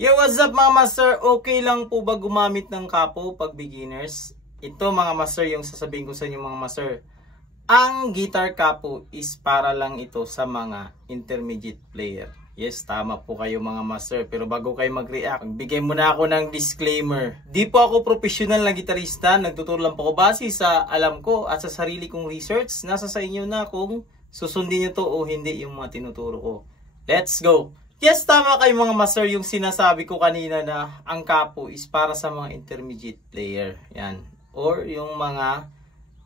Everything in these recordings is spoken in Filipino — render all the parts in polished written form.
Yo, what's up mga master? Okay lang po ba gumamit ng kapo pag beginners? Ito mga master yung sasabihin ko sa inyo mga master. Ang guitar capo is para lang ito sa mga intermediate player. Yes, tama po kayo mga master. Pero bago kayo mag-react, bigay muna ako ng disclaimer. Di po ako professional na gitarista. Nagtuturo lang po ako base sa alam ko at sa sarili kong research. Nasa sa inyo na kung susundin nyo to o hindi yung mga tinuturo ko. Let's go! Yes, tama kayo mga master yung sinasabi ko kanina na ang capo is para sa mga intermediate player. Yan. Or yung mga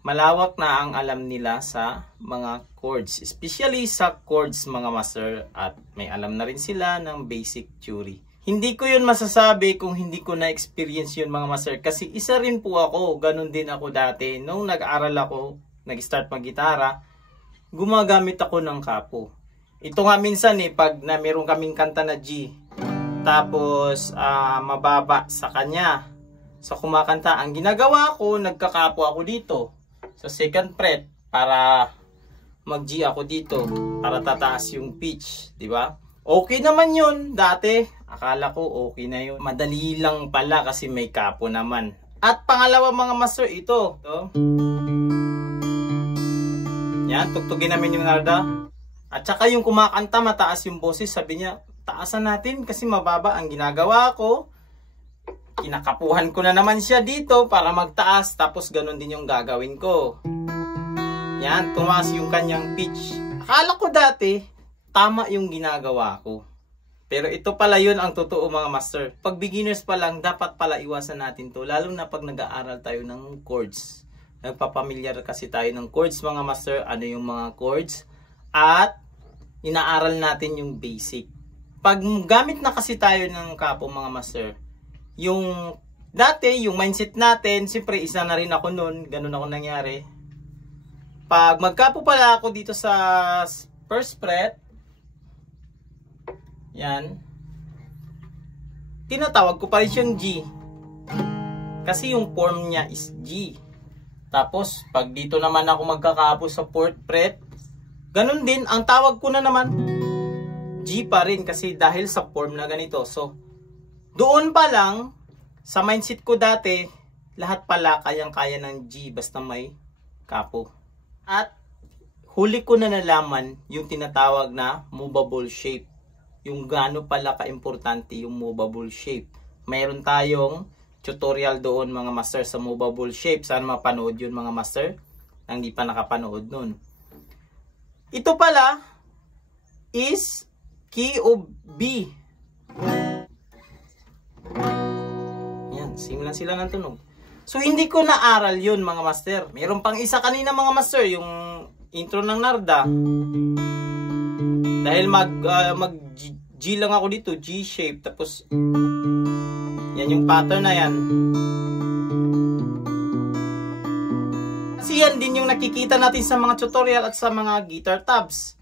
malawak na ang alam nila sa mga chords. Especially sa chords mga master. At may alam na rin sila ng basic theory. Hindi ko yun masasabi kung hindi ko na-experience yun mga master. Kasi isa rin po ako. Ganun din ako dati. Nung nag-aaral ako, nag-start mag-gitara, gumagamit ako ng capo. Ito nga minsan pag na meron kaming kanta na G, tapos mababa sa kanya. So kumakanta, ang ginagawa ko, nagkakapo ako dito sa second fret para mag-G ako dito para tataas yung pitch, di ba? Okay naman yun dati. Akala ko okay na yun. Madali lang pala kasi may kapo naman. At pangalawa mga master, ito. Yan, tugtugin namin yung narda. At saka yung kumakanta, mataas yung boses, sabi niya, taasan natin kasi mababa. Ang ginagawa ko, kinakapuhan ko na naman siya dito para magtaas. Tapos ganun din yung gagawin ko. Yan, tumaas yung kanyang pitch. Akala ko dati, tama yung ginagawa ko. Pero ito pala yun ang totoo mga master. Pag beginners pa lang, dapat pala iwasan natin to. Lalo na pag nag-aaral tayo ng chords. Nagpapamilyar kasi tayo ng chords mga master. Ano yung mga chords? At inaaral natin yung basic. Pag gamit na kasi tayo ng capo mga master, yung dati, yung mindset natin, siyempre isa na rin ako nun, ganun ako nangyari. Pag magkapo pala ako dito sa first fret, yan, tinatawag ko pa rin siyang G. Kasi yung form niya is G. Tapos, pag dito naman ako magkakapo sa fourth fret, ganun din, ang tawag ko na naman, G pa rin kasi dahil sa form na ganito. So, doon pa lang, sa mindset ko dati, lahat pala kayang-kaya ng G basta may capo. At huli ko na nalaman yung tinatawag na movable shape. Yung gaano pala ka-importante yung movable shape. Mayroon tayong tutorial doon mga master sa movable shape. Saan mapanood yun mga master? Nang di pa nakapanood nun. Ito pala is key of B. Yan, simulan sila ng tunog. So, hindi ko naaral yun mga master. Meron pang isa kanina mga master, yung intro ng narda. Dahil mag-G lang ako dito, G shape. Tapos, yan yung pattern na yan. Kasi yan din yung nakikita natin sa mga tutorial at sa mga guitar tabs.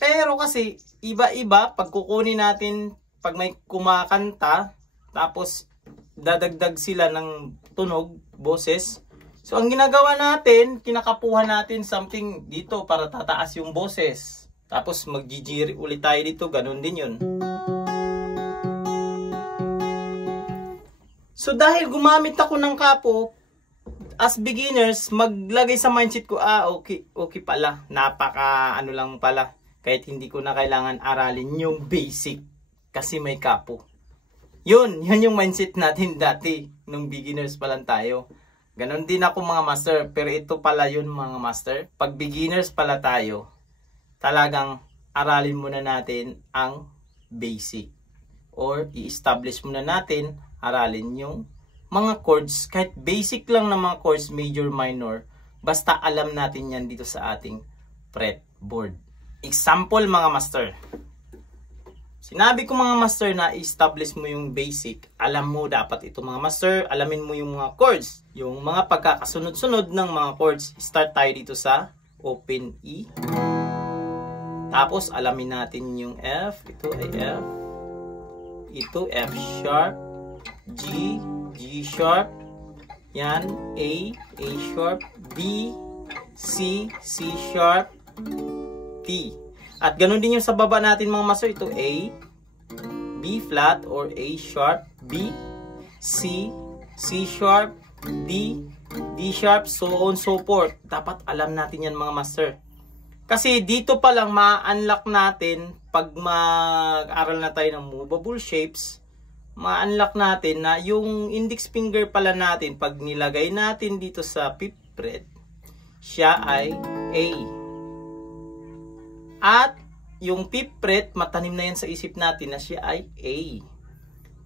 Pero kasi, iba-iba, pag kukunin natin, pag may kumakanta, tapos dadagdag sila ng tunog, boses. So, ang ginagawa natin, kinakapuhan natin something dito para tataas yung boses. Tapos, mag-G ulit tayo dito, ganun din yun. So, dahil gumamit ako ng capo, as beginners, maglagay sa mindset ko, okay pala. Napaka ano lang pala. Kahit hindi ko na kailangan aralin yung basic. Kasi may capo. Yun yung mindset natin dati. Nung beginners pa lang tayo. Ganon din ako mga master. Pero ito pala yun mga master. Pag beginners pala tayo, talagang aralin muna natin ang basic. Or i-establish muna natin, aralin yung mga chords, kahit basic lang na mga chords, major, minor, basta alam natin yan dito sa ating fretboard. Example mga master. Sinabi ko mga master na i-establish mo yung basic. Alam mo dapat ito mga master, alamin mo yung mga chords, yung mga pagkakasunod-sunod ng mga chords. Start tayo dito sa open E. Tapos alamin natin yung F. Ito ay F. Ito F sharp, G, G sharp, yan, A sharp, B, C, C sharp, T. At ganun din yung sa baba natin mga master. Ito A, B, B flat or A sharp, B, C, C sharp, D, D sharp, so on so forth. Dapat alam natin yan mga master. Kasi dito pa lang ma-unlock natin pag mag-aral na tayo ng movable shapes, ma-unlock natin na yung index finger pala natin pag nilagay natin dito sa 5th fret, siya ay A. At yung 5th fret, matanim na yan sa isip natin na siya ay A.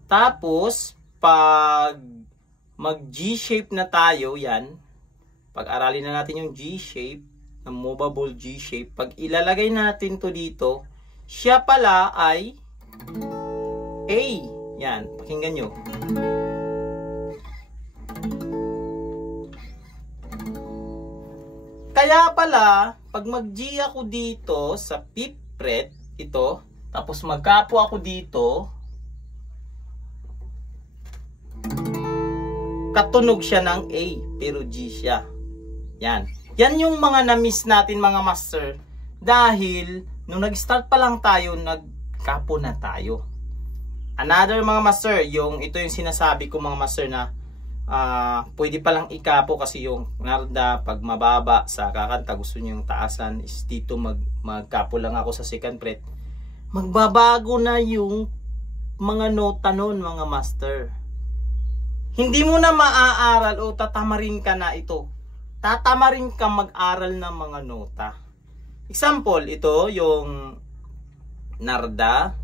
Tapos, pag mag-G shape na tayo, yan, pag-aralin na natin yung G shape, ng movable G shape, pag ilalagay natin to dito, siya pala ay A. Yan, pakinggan nyo. Kaya pala, pag mag-G ako dito sa 5th fret, ito, tapos magkapo ako dito, katunog siya ng A, pero G siya. Yan. Yan yung mga na-miss natin mga master, dahil nung nag-start pa lang tayo, nagkapo na tayo. Another mga master, ito yung sinasabi ko mga master na pwede palang ikapo kasi yung narda pag mababa sa kakanta, gusto nyo yung taasan, is dito magkapo lang ako sa 2nd fret. Magbabago na yung mga nota nun mga master. Hindi mo na maaaral o tatamarin ka na ito. Tatamarin ka mag-aral ng mga nota. Example, ito yung narda.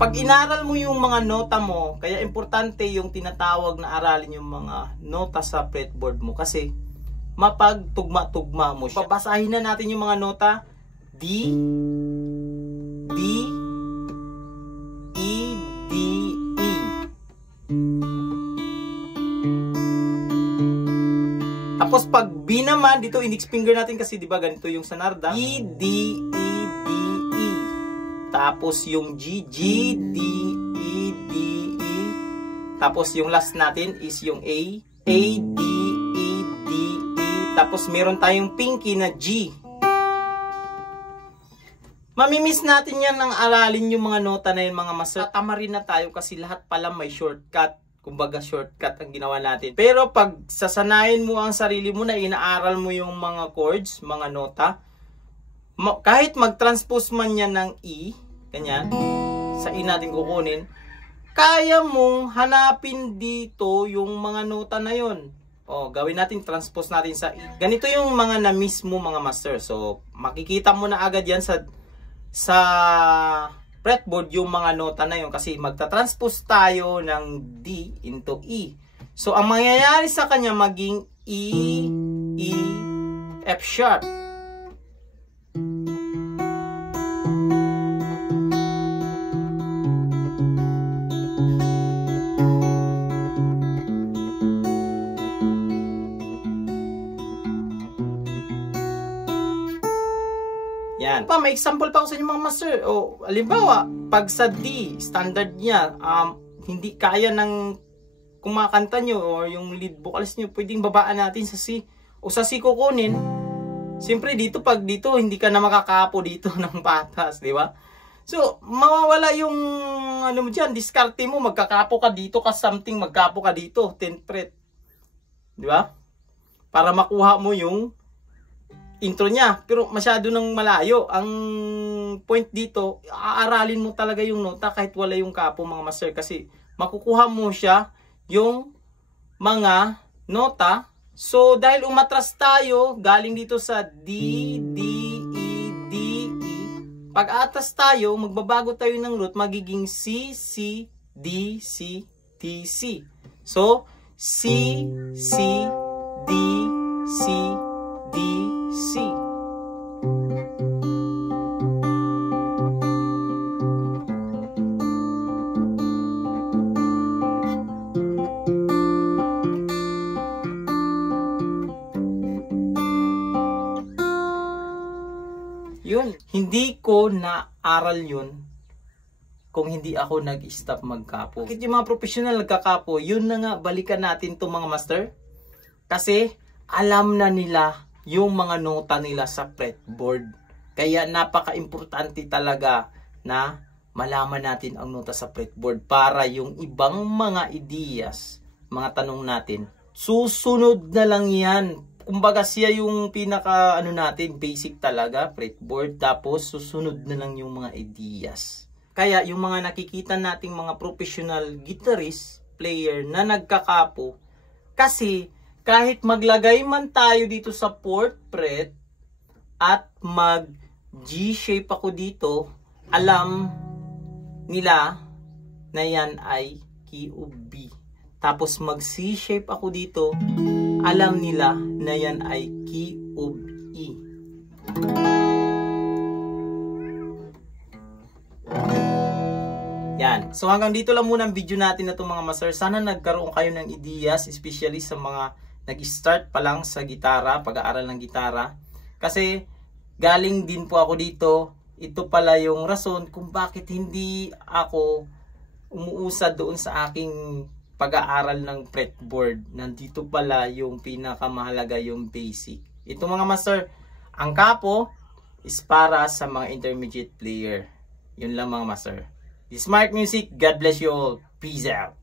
Pag inaral mo yung mga nota mo, kaya importante yung tinatawag na aralin yung mga nota sa fretboard mo kasi mapagtugma-tugma mo siya. Babasahin na natin yung mga nota. D, D, E, D, E. Tapos pag B naman, dito index finger natin kasi 'di ba ganito yung sa narda. E, D, E, D, E. Tapos yung G, G, D, E, D, E. Tapos yung last natin is yung A, A, D, E, D, E. Tapos meron tayong pinky na G. Mamimiss natin yan ng aralin yung mga nota na yun mga master. Tama rin na tayo kasi lahat pala may shortcut. Kumbaga shortcut ang ginawa natin. Pero pag sasanayin mo ang sarili mo na inaaral mo yung mga chords, mga nota, kahit mag-transpose man yan ng E, ganyan, sa E natin kukunin, kaya mong hanapin dito yung mga nota na yun. O, gawin natin, transpose natin sa E. Ganito yung mga na-miss mo mga master. So, makikita mo na agad yan sa fretboard yung mga nota na yun kasi magta-transpose tayo ng D into E. So, ang mangyayari sa kanya maging E, E, F sharp. Yan. May example pa ako sa inyo mga master. O, halimbawa, pag sa D, standard niya, hindi kaya ng kumakanta nyo o yung lead vocalist nyo, pwedeng babaan natin sa C. O sa C kukunin. Siyempre dito, pag dito, hindi ka na makakapo dito ng patas, di ba? So, mawawala yung, ano mo dyan, diskarte mo, magkakapo ka dito ka something, magkapo ka dito, 10th fret. Di ba? Para makuha mo yung intro niya, pero masyado nang malayo. Ang point dito, aaralin mo talaga yung nota kahit wala yung kapo mga master kasi makukuha mo siya yung mga nota. So dahil umatras tayo galing dito sa D, D, E, D, E, pag atras tayo magbabago tayo ng root, magiging C, C, D, C, D, C. So C, C, D, C, D, C. Yun, hindi ko na-aral yun kung hindi ako nag-stop magkapo. Bakit yung mga professional nagkakapo, yun na nga, balikan natin to mga master. Kasi alam na nila yung mga nota nila sa fretboard. Kaya napaka-importante talaga na malaman natin ang nota sa fretboard para yung ibang mga ideas, mga tanong natin, susunod na lang yan. Kumbaga siya yung pinaka natin, basic talaga, fretboard, tapos susunod na lang yung mga ideas. Kaya yung mga nakikita nating mga professional guitarist, player na nagkakapo, kasi kahit maglagay man tayo dito sa 4th fret at mag G-shape ako dito, alam nila na yan ay key of B. Tapos mag C-shape ako dito, alam nila na yan ay key of E. Yan. So hanggang dito lang muna ang video natin na itong mga master. Sana nagkaroon kayo ng ideas, especially sa mga nag-start pa lang sa gitara, pag-aaral ng gitara. Kasi galing din po ako dito. Ito pala yung rason kung bakit hindi ako umuusad doon sa aking pag-aaral ng fretboard. Nandito pala yung pinakamahalaga, yung basic. Ito mga master, ang kapo is para sa mga intermediate player. Yun lang mga master. This is Mark Music. God bless you all. Peace out.